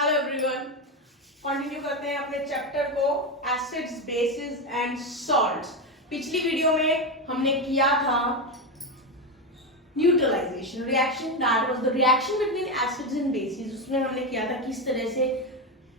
Hello everyone, continue करते हैं अपने चैप्टर को एसिड्स, बेसिस एंड सॉल्ट्स। पिछली वीडियो में हमने किया था neutralisation reaction, that was the reaction between acids and bases. उसमें हमने किया था किस तरह से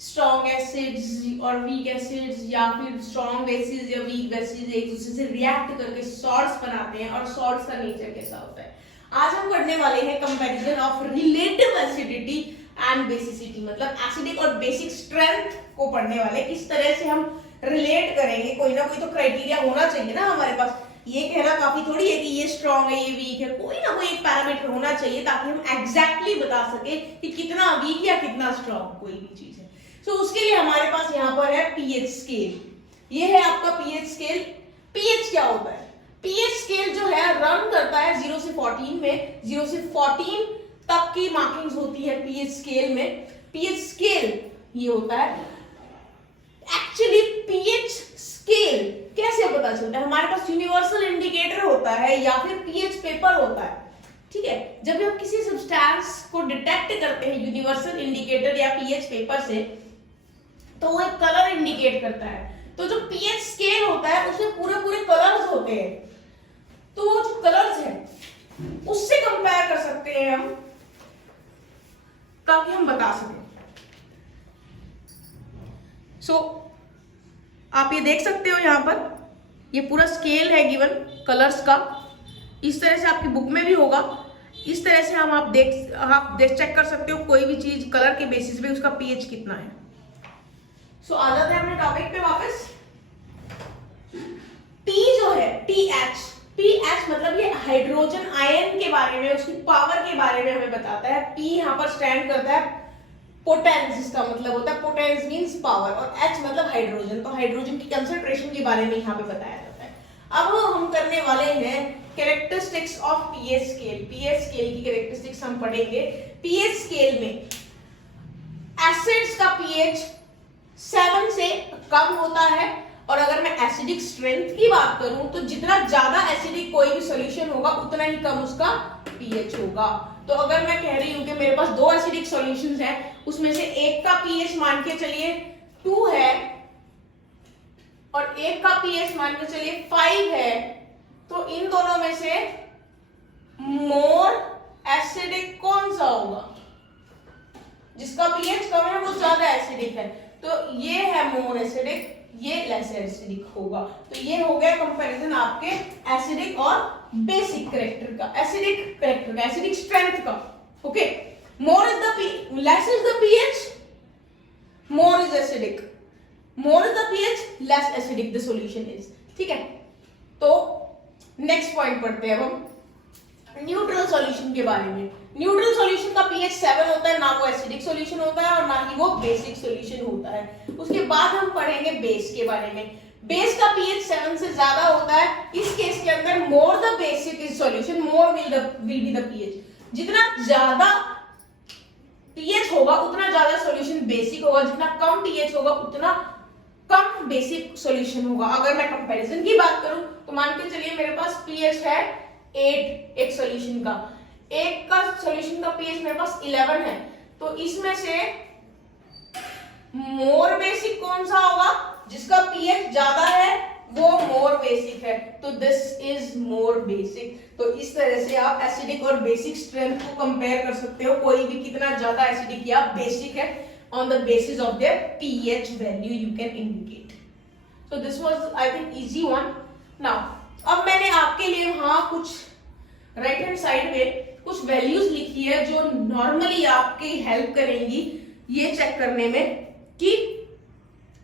स्ट्रॉन्ग एसिड्स और वीक एसिड्स या फिर स्ट्रॉन्ग बेसिस या वीक बेसिस एक दूसरे से रिएक्ट करके सॉल्ट्स बनाते हैं और सॉल्ट्स का नेचर कैसा होता है। आज हम करने वाले हैं comparison of relative acidity and basicity, मतलब एसिडिक और बेसिक स्ट्रेंथ को पढ़ने वाले। किस तरह से हम रिलेट करेंगे, कोई ना कोई तो क्राइटेरिया होना चाहिए ना हमारे पास। ये कहना काफी थोड़ी है कि ये स्ट्रॉन्ग है ये वीक है, कोई ना कोई एक पैरामीटर होना चाहिए ताकि हम एग्जैक्टली बता सके कि कितना वीक या कितना स्ट्रॉन्ग कोई भी चीज है। तो उसके लिए हमारे पास यहाँ पर है पीएच स्केल। ये है आपका पीएच स्केल। पीएच क्या होता है? पीएच स्केल जो है रन करता है 0 से 14 में। 0 से 14 तक की मार्किंग्स होती है पीएच स्केल में। पीएच स्केल ये होता है। एक्चुअली पीएच स्केल कैसे पता चलता है? हमारे पास यूनिवर्सल इंडिकेटर होता है या फिर पीएच पेपर होता है, ठीक है। जब हम किसी सब्सटेंस को डिटेक्ट करते हैं यूनिवर्सल इंडिकेटर या पीएच पेपर से, तो वो एक कलर इंडिकेट करता है। तो जो पीएच स्केल होता है उसमें पूरे पूरे कलर्स होते हैं, तो वो जो कलर्स है उससे कंपेयर कर सकते हैं हम, ताकि हम बता सकें। आप ये देख सकते हो यहाँ पर, ये पूरा स्केल है गिवन कलर्स का। इस तरह से आपकी बुक में भी होगा। इस तरह से आप देख चेक कर सकते हो कोई भी चीज कलर के बेसिस पे उसका पीएच कितना है। आ जाते हैं अपने टॉपिक पे वापस। पी जो है पीएच मतलब ये हाइड्रोजन आयन के बारे में, उसकी पावर के बारे में हमें बताता है। पी यहाँ पर स्टैंड करता है पोटेंस, इसका मतलब होता है पोटेंस मींस पावर, और एच मतलब हाइड्रोजन। तो हाइड्रोजन की कंसंट्रेशन के बारे में यहाँ पे बताया जाता है। अब हम करने वाले हैं characteristics of pH scale. PH scale की कैरेक्टरिस्टिक्स हम पढ़ेंगे। पीएच स्केल में एसिड्स का पीएच 7 से कम होता है, और अगर मैं एसिडिक स्ट्रेंथ की बात करूं तो जितना ज्यादा एसिडिक कोई भी सॉल्यूशन होगा उतना ही कम उसका पीएच होगा। तो अगर मैं कह रही हूं कि मेरे पास 2 एसिडिक सॉल्यूशंस हैं, उसमें से एक का पीएच मान के चलिए 2 है और एक का पीएच मान के चलिए 5 है, तो इन दोनों में से मोर एसिडिक कौन सा होगा? जिसका पीएच कम है वो ज्यादा एसिडिक है। तो ये है मोर एसिडिक, ये लेस एसिडिक होगा। तो ये हो गया कंपैरिजन आपके एसिडिक और बेसिक कैरेक्टर का, एसिडिक कैरेक्टर का, एसिडिक स्ट्रेंथ का। Okay, more is the less is the pH, more is acidic, more is the pH, less acidic the solution is. ठीक है, तो नेक्स्ट पॉइंट पढ़ते हैं हम न्यूट्रल सॉल्यूशन के बारे में। न्यूट्रल सॉल्यूशन का पीएच 7 होता है, ना वो एसिडिक सॉल्यूशन होता है और ना ही वो बेसिक सॉल्यूशन होता है। उसके बाद हम पढ़ेंगे बेस के बारे में। बेस का पीएच 7 से ज्यादा होता है। इस केस के अंदर more the basic is solution, more will be the pH. जितना ज्यादा पीएच होगा उतना ज्यादा सॉल्यूशन बेसिक होगा, जितना कम पीएच होगा उतना कम बेसिक सॉल्यूशन होगा। अगर मैं कंपैरिजन की बात करूं तो मान के चलिए मेरे पास पीएच है 8 एक सॉल्यूशन का, एक का सॉल्यूशन का पीएच मेरे पास 11 है, तो इसमें से मोर बेसिक कौन सा होगा? जिसका पीएच ज्यादा है वो मोर बेसिक है, तो दिस इज मोर बेसिक। तो इस तरह से आप एसिडिक और बेसिक स्ट्रेंथ को कंपेयर कर सकते हो, कोई भी कितना ज्यादा एसिडिक या बेसिक है on the basis of their pH value you can indicate. So this was I think easy one. Now अब मैंने आपके लिए वहां कुछ राइट हैंड साइड में कुछ वैल्यूज लिखी है जो नॉर्मली आपकी हेल्प करेंगी ये चेक करने में कि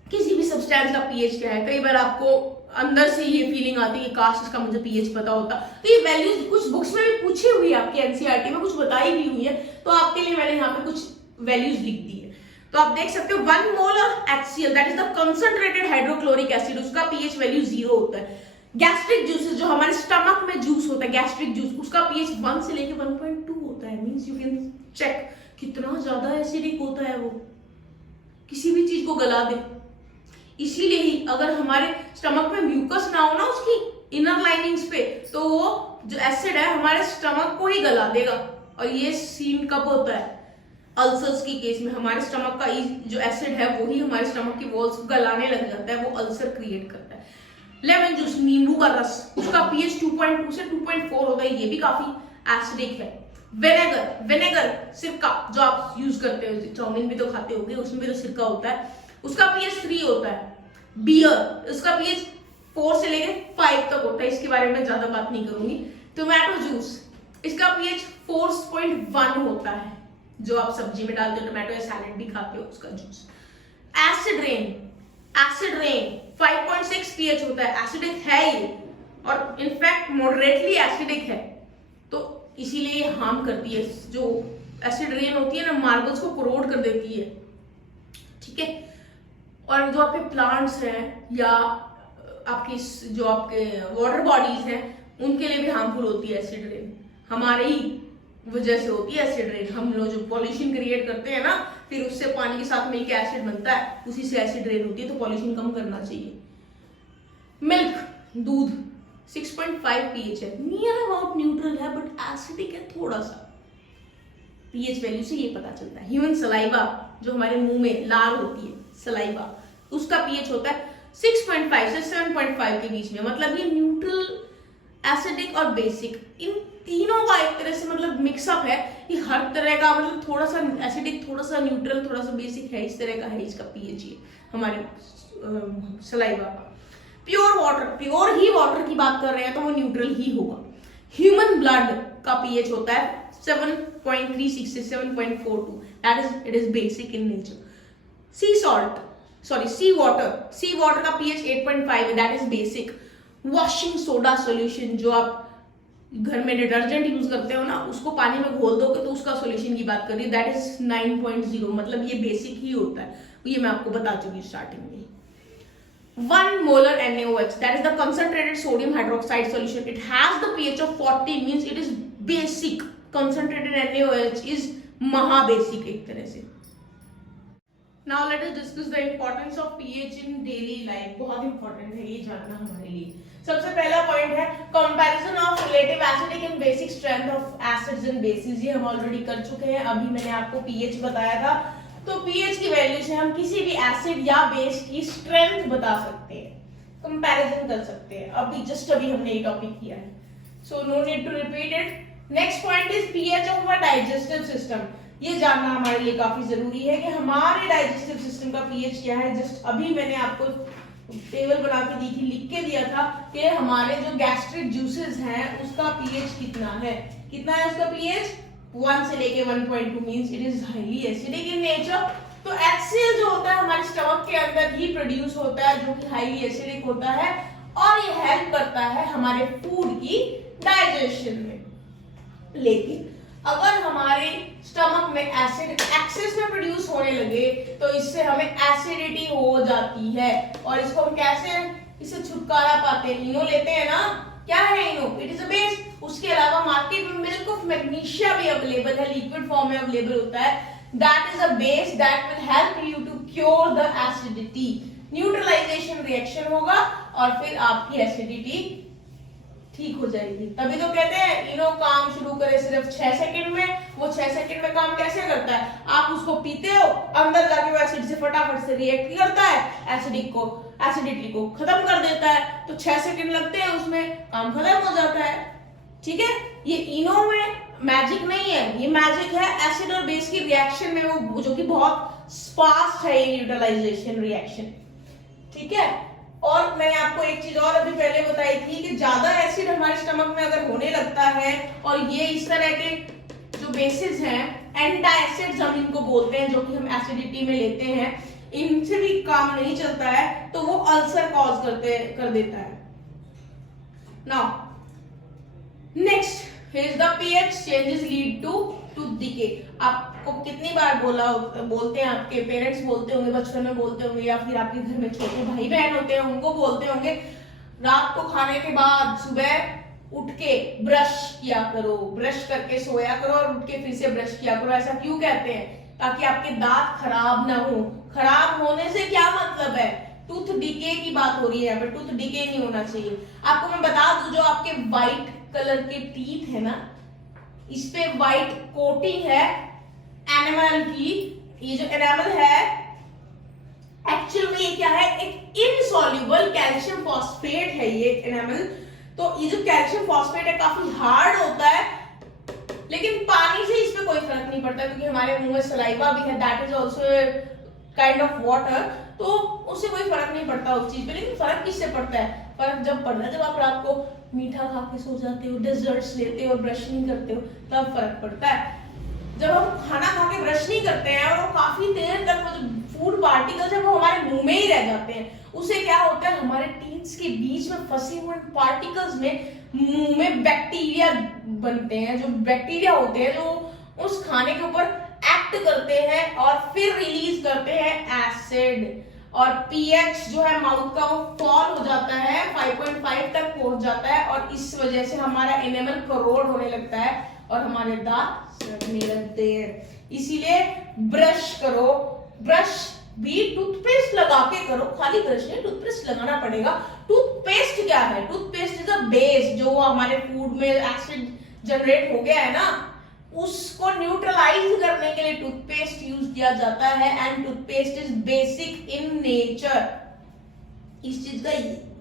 किसी भी सब्सटेंस का पीएच क्या है। कई बार आपको अंदर से ये फीलिंग आती है कि काश इसका मुझे पीएच पता होता। तो ये वैल्यूज कुछ बुक्स में भी पूछी हुई है, आपकी एनसीईआरटी में कुछ बताई भी हुई है, तो आपके लिए मैंने यहाँ पे कुछ वैल्यूज लिख दी है। तो आप देख सकते हो 1 mole of HCl that is the concentrated hydrochloric acid, उसका पीएच वैल्यू 0 होता है। गैस्ट्रिक जूसेस जो हमारे स्टमक में जूस होता है, गैस्ट्रिक जूस, उसका पीएच 1 से लेके 1.2 होता है। मींस यू कैन चेक कितना ज्यादा एसिडिक होता है वो, किसी भी चीज को गला दे। इसीलिए ही अगर हमारे स्टमक में म्यूकस ना हो ना उसकी इनर लाइनिंग्स पे, तो वो जो एसिड है हमारे स्टमक को ही गला देगा। और ये सीन कब होता है? अल्सर्स की केस में हमारे स्टमक का जो एसिड है वही हमारे स्टमक की वॉल्स को गलाने लग जाता है, वो अल्सर क्रिएट करता है। लेमन जूस, नींबू का रस, उसका पीएच 2.2 से 2.4 होता है, ये भी काफी एसिडिक है। विनेगर सिरका जो आप यूज करते हो, चाउमीन भी तो खाते होगे, उसमें भी तो सिरका होता है, उसका पीएच 3 होता है। बियर, उसका पीएच 4 से लेके 5 तक होता है, इसके बारे में ज्यादा बात नहीं करूंगी। टोमेटो जूस, इसका पीएच 4.1 होता है, जो आप सब्जी में डालते हो, टोमेटो या सैलेड भी खाते हो उसका जूस। एसिड रेन 5.6 पीएच होता है, एसिडिक है ये, और इनफैक्ट मॉडरेटली एसिडिक है, तो इसीलिए ये हार्म करती है। जो एसिड रेन होती है ना, मार्बल्स को कोरोड कर देती है, ठीक है। और जो आपके प्लांट्स हैं या आपकी जो आपके वाटर बॉडीज हैं, उनके लिए भी हार्मफुल होती है एसिड रेन। हमारे ही वजह से होती है एसिड रेन, हम लोग जो पॉल्यूशन क्रिएट करते हैं ना, फिर उससे पानी के साथ मिलकर एसिड बनता है, उसी से एसिड रेन होती है, तो पॉल्यूशन कम करना चाहिए। मिल्क, दूध 6.5 पीएच है, नियर अबाउट न्यूट्रल है, बट एसिडिक है थोड़ा सा। पीएच वैल्यू से ये पता चलता है। ह्यूमन सलाइवा, जो हमारे मुंह में लार होती है, सलाइवा, उसका पीएच होता है 6.5 से 7.5 के बीच में, मतलब ये न्यूट्रल, एसिडिक और बेसिक, इन तीनों का एक तरह से मतलब मिक्सअप है। ये हर तरह का, मतलब थोड़ा सा एसिडिक, थोड़ा सा न्यूट्रल, थोड़ा सा बेसिक है, इस तरह का है इसका पीएच ये हमारे सलाइवा का। प्योर वाटर की बात कर रहे हैं तो वो न्यूट्रल ही होगा। ह्यूमन ब्लड का पीएच होता है 7.36 से 7.42, it is basic in nature. Sea water का पीएच 8.5 है, that is basic. Washing soda solution, जो आप घर में डिटर्जेंट यूज करते हो ना, उसको पानी में घोल दोगे तो उसका सॉल्यूशन की बात कर रही है, दैट इज 9.0, मतलब ये बेसिक ही होता है, ये मैं आपको बता चुकी स्टार्टिंग में। 1 molar NaOH, that is the concentrated sodium hydroxide solution. It has the pH of 40, means it is basic. Concentrated NaOH is महाबेसिक एक तरह से। Now let us discuss the importance of pH in daily life. बहुत important है ये जानना हमारे लिए। सबसे पहला पॉइंट है comparison of relative acidic and basic strength of acids and basis. ये हम ऑलरेडी कर चुके हैं, अभी मैंने आपको पीएच बताया था। तो पीएच की वैल्यू से हम किसी भी एसिड या बेस की स्ट्रेंथ बता सकते हैं, कंपैरिजन कर सकते हैं। अभी हमने ये टॉपिक किया है, so no need to repeat it. Next point is pH of a digestive system. ये जानना हमारे लिए काफी जरूरी है कि हमारे डाइजेस्टिव सिस्टम का पीएच क्या है। जस्ट अभी मैंने आपको टेबल बना के दी थी, लिख के दिया था कि हमारे जो गैस्ट्रिक जूसेस हैं उसका पीएच कितना है उसका पीएच 1 से लेके 1.2, means it is highly acidic in nature. तो HCl जो होता है हमारे स्टमक के अंदर ही प्रोड्यूस होता है, जो कि हाईली एसिडिक होता है, और ये हेल्प करता है हमारे फूड की डाइजेशन में। लेकिन अगर हमारे स्टमक में एसिड एक्सेस में प्रोड्यूस होने लगे तो इससे हमें एसिडिटी हो जाती है, और इसको हम कैसे इससे छुटकारा पाते हैं? इनो लेते हैं ना, क्या है Eno? It is a base. उसके अलावा मार्केट में मिल्क ऑफ मैग्नीशिया भी अवेलेबल है, लिक्विड फॉर्म में अवेलेबल होता है, that is a base that will help you to cure the acidity. Neutralization reaction होगा और फिर आपकी एसिडिटी ठीक हो जाएगी। तभी तो कहते हैं इनो काम शुरू करे सिर्फ 6 सेकंड में। वो 6 सेकंड में काम कैसे करता है? आप उसको पीते हो, अंदर जाके वो एसिड से फटाफट से रिएक्ट करता है, एसिडिटी को खत्म कर देता है। तो 6 सेकंड लगते हैं, उसमें काम खत्म हो जाता है। ठीक है, ये इनो में मैजिक नहीं है, ये मैजिक है एसिड और बेस की रिएक्शन में, वो जो कि बहुत फास्ट है ये न्यूट्रलाइजेशन रिएक्शन। ठीक है, और मैंने आपको एक चीज और अभी पहले बताई थी कि ज्यादा एसिड हमारे स्टमक में अगर होने लगता है, और ये इस तरह के जो बेसिस हैं, एंटासिड्स हम इनको बोलते हैं, जो कि हम एसिडिटी में लेते हैं, इनसे भी काम नहीं चलता है तो वो अल्सर कॉज कर देता है। Now next is the pH changes lead to tooth decay. आपको कितनी बार बोलते हैं, आपके पेरेंट्स बोलते होंगे, बचपन में बोलते होंगे, या फिर आपके घर में छोटे भाई बहन होते हैं उनको बोलते होंगे, रात को खाने के बाद सुबह उठ के ब्रश किया करो, ब्रश करके सोया करो और उठ के फिर से ब्रश किया करो। ऐसा क्यों कहते हैं? ताकि आपके दांत खराब ना हो। खराब होने से क्या मतलब है? टूथ डिके की बात हो रही है यहाँ पे, टूथ डिके नहीं होना चाहिए। आपको मैं बता दूं, जो आपके व्हाइट कलर के टीथ है ना, इस पे व्हाइट कोटिंग है, एनिमल की, ये जो एनिमल है एक्चुअल में ये क्या है, एक इनसॉल्युबल कैल्शियम फॉस्फेट है ये एनिमल। तो ये जो कैल्शियम फॉस्फेट है काफी हार्ड होता है, लेकिन पानी से इस पे कोई फर्क नहीं पड़ता क्योंकि हमारे मुंह में सलाइवा भी है, that is also kind of water, तो उससे कोई फर्क नहीं पड़ता उस चीज पे। लेकिन फर्क किससे पड़ता है, फर्क जब पड़ता है जब आप रात को मीठा खा के सो जाते हो, डेजर्ट्स लेते हो, ब्रश नहीं करते हो, तब फर्क पड़ता है। जब हम खाना खा के ब्रश नहीं करते हैं और वो काफी देर तक वो जो फूड पार्टिकल्स जब वो हमारे मुंह में ही रह जाते हैं, उससे क्या होता है, हमारे टीथ के बीच में फंसे हुए पार्टिकल्स में मुंह में बैक्टीरिया बनते हैं, जो बैक्टीरिया होते हैं जो उस खाने के ऊपर एक्ट करते हैं और फिर रिलीज करते हैं एसिड, और पीएच जो है माउथ का वो फॉल हो जाता है, 5.5 तक पहुंच जाता है, और इस वजह से हमारा एनिमल करोड़ होने लगता है और हमारे दांत सड़ने लगते हैं। इसीलिए ब्रश करो, ब्रश भी टूथपेस्ट लगा के करो, खाली ब्रश नहीं, टूथपेस्ट लगाना पड़ेगा। टूथपेस्ट क्या है, टूथपेस्ट इज अ बेस, जो हमारे फूड में एसिड जनरेट हो गया है ना, उसको न्यूट्रलाइज करने के लिए टूथपेस्ट यूज किया जाता है, and toothpaste is basic in nature, इस चीज का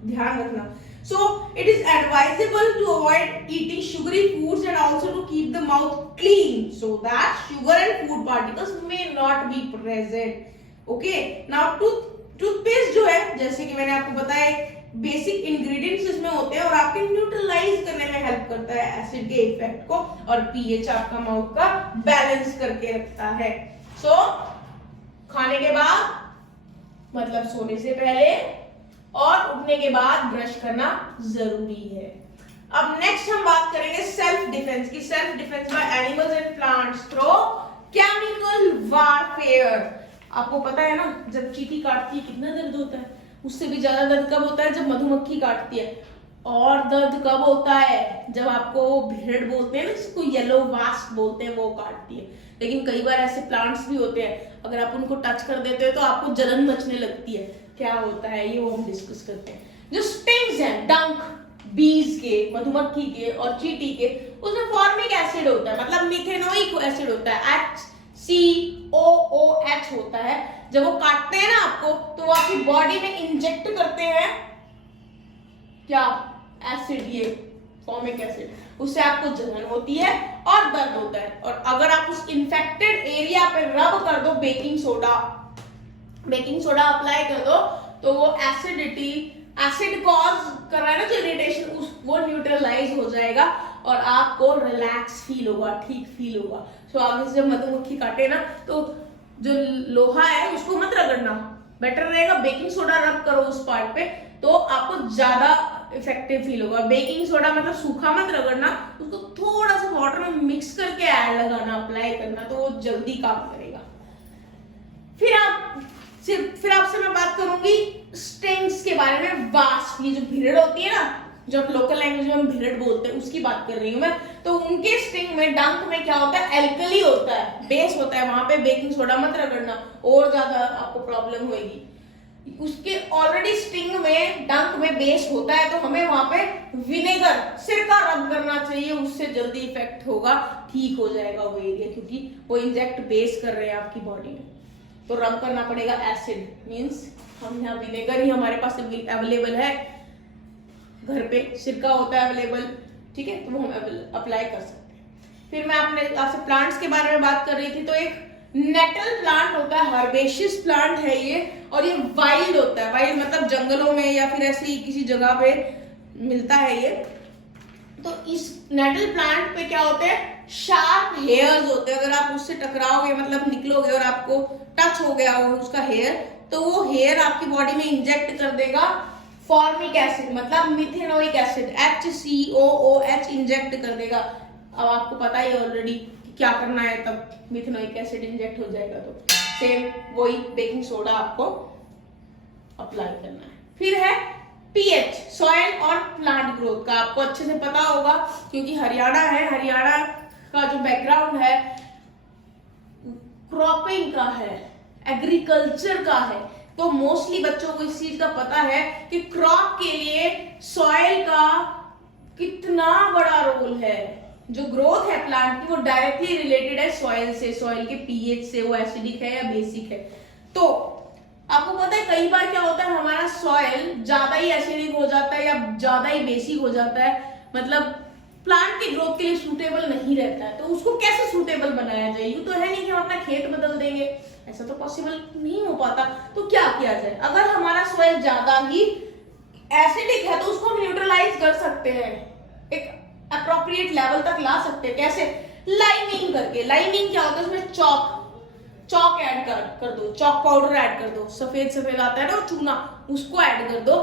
ध्यान रखना। So it is advisable to avoid eating sugary foods and also to keep the mouth clean so that sugar and food particles may not be present. Okay, now toothpaste जो है, जैसे कि मैंने आपको बताया, बेसिक इंग्रेडिएंट्स इसमें होते हैं और आपके न्यूट्रलाइज करने में हेल्प करता है एसिड के इफेक्ट को, और पीएच आपका माउथ का बैलेंस करके रखता है। सो खाने के बाद मतलब सोने से पहले और उठने के बाद ब्रश करना जरूरी है। अब नेक्स्ट हम बात करेंगे सेल्फ डिफेंस की। Self defence by animals and plants through chemical warfare. आपको पता है ना, जब चींटी काटती है कितना दर्द होता है, उससे भी ज्यादा दर्द कब होता है, जब मधुमक्खी काटती है। और दर्द कब होता है, जब आपको भेड़ बोलते हैं ना, जिसको येलो वास्प बोलते हैं, वो काटती है। लेकिन कई बार ऐसे प्लांट्स भी होते हैं, अगर आप उनको टच कर देते हो तो आपको जलन मचने लगती है। क्या होता है ये, वो हम डिस्कस करते हैं। जो स्टिंग्स हैं डंक बीज के, मधुमक्खी के और चींटी के, उसमें फॉर्मिक एसिड होता है, मतलब मिथेनोइक एसिड होता है, HCOOH होता है। जब वो काटते हैं ना आपको, तो वो आपकी बॉडी में इंजेक्ट करते हैं क्या, एसिड, ये फॉर्मिक एसिड, उससे आपको जलन होती है और दर्द होता है। और अगर आप उस इन्फेक्टेड एरिया पे रब कर दो बेकिंग सोडा अप्लाई कर दो, तो वो एसिड कॉज कर रहा है ना जो इरिटेशन, वो न्यूट्रलाइज हो जाएगा और आपको रिलैक्स फील होगा, ठीक फील होगा। तो आगे से जब मधुमक्खी काटे ना, तो जो लोहा है उसको मत रगड़ना, बेटर रहेगा बेकिंग सोडा रब करो उस पार्ट पे, तो आपको ज्यादा इफेक्टिव फील होगा। बेकिंग सोडा मतलब सूखा मत रगड़ना, उसको थोड़ा सा वाटर में मिक्स करके ऐड लगाना, अप्लाई करना, तो वो जल्दी काम करेगा। फिर आपसे मैं बात करूंगी स्टिंग्स के बारे में। वास्प, ये जो भिड़ड़ होती है ना, जो लोकल लैंग्वेज में हम भिड़ड़ बोलते हैं, उसकी बात कर रही हूं मैं। तो उनके स्टिंग में, डंक में क्या होता है, एल्कली होता है, बेस होता है, वहां पे बेकिंग सोडा मत रगड़ना, और ज्यादा आपको प्रॉब्लम होगी। उसके ऑलरेडी स्टिंग में, डंक में बेस होता है, तो हमें वहां पे विनेगर, सिरका रब करना चाहिए, उससे जल्दी इफेक्ट होगा, ठीक हो जाएगा वो एरिया, क्योंकि वो इंजेक्ट बेस कर रहे हैं आपकी बॉडी में। तो रब करना पड़ेगा एसिड, मींस हम यहाँ विनेगर ही हमारे पास अवेलेबल है, घर पे सिरका होता है अवेलेबल, ठीक है, तो वो हम अप्लाई कर सकते हैं। फिर मैं आपसे प्लांट्स के बारे में बात कर रही थी। तो एक नेटल प्लांट होता है, हर्बेशियस प्लांट है ये, और ये वाइल्ड होता है। वाइल्ड मतलब जंगलों में या फिर ऐसी किसी जगह पे मिलता है ये। तो इस नेटल प्लांट पे क्या होते हैं, शार्प हेयर्स होते हैं। अगर आप उससे टकराओगे, मतलब निकलोगे और आपको टच हो गया हो उसका हेयर, तो वो हेयर आपकी बॉडी में इंजेक्ट कर देगा फॉर्मिक एसिड, मतलब मिथेनोइक एसिड, HCOOH इंजेक्ट कर देगा। अब आपको पता ही ऑलरेडी क्या करना है, तब मिथेनोइक एसिड इंजेक्ट हो जाएगा, तो सेम वही बेकिंग सोडा आपको अप्लाई करना है। फिर है पीएच, सॉइल और प्लांट ग्रोथ का आपको अच्छे से पता होगा, क्योंकि हरियाणा है, हरियाणा का जो बैकग्राउंड है क्रॉपिंग का है, एग्रीकल्चर का है, तो मोस्टली बच्चों को इस चीज का पता है कि क्रॉप के लिए सॉइल का कितना बड़ा रोल है। जो ग्रोथ है प्लांट की वो डायरेक्टली रिलेटेड है सॉइल से, सॉइल के पीएच से, वो एसिडिक है या बेसिक है। तो आपको पता है कई बार क्या होता है, हमारा सॉइल ज्यादा ही एसिडिक हो जाता है या ज्यादा ही बेसिक हो जाता है, मतलब प्लांट की ग्रोथ के लिए सूटेबल नहीं रहता है। तो उसको कैसे सूटेबल बनाया जाए? यूं तो है नहीं कि हम अपना खेत बदल देंगे, ऐसा तो पॉसिबल नहीं हो पाता। तो क्या किया जाए? अगर हमारा सॉइल ज्यादा ही एसिडिक है तो उसको हम न्यूट्रलाइज कर सकते हैं, एक अप्रोप्रिएट लेवल तक ला सकते हैं। कैसे? लाइमिंग करके। लाइमिंग क्या होता है? उसमें चौक ऐड कर दो, चौक पाउडर ऐड कर दो, सफेद आता है ना चूना, उसको ऐड कर दो,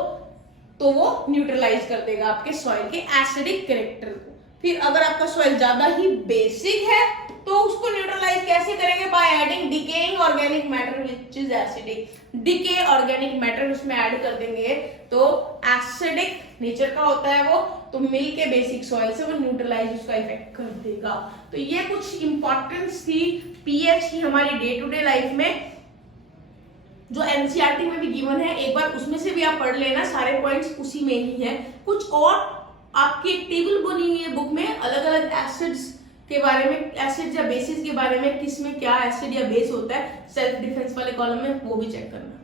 तो वो न्यूट्रलाइज कर देगा आपके सॉइल के एसिडिक कैरेक्टर को। फिर अगर आपका सॉइल ज्यादा ही बेसिक है तो उसको न्यूट्रलाइज कैसे करेंगे? By adding decaying organic matter which is acidic. Decay organic matter उसमें ऐड कर देंगे तो एसिडिक नेचर का होता है वो, तो मिल के बेसिक सॉइल से वो न्यूट्रलाइज उसका इफेक्ट कर देगा। तो ये कुछ इंपॉर्टेंस थी पीएच की हमारी डे टू डे लाइफ में, जो एनसीईआरटी में भी गिवन है। एक बार उसमें से भी आप पढ़ लेना, सारे पॉइंट्स उसी में ही है। कुछ और आपकी एक टेबल बनी हुई है बुक में अलग अलग एसिड्स के बारे में, एसिड या बेसिस के बारे में, किस में क्या एसिड या बेस होता है, सेल्फ डिफेंस वाले कॉलम में, वो भी चेक करना।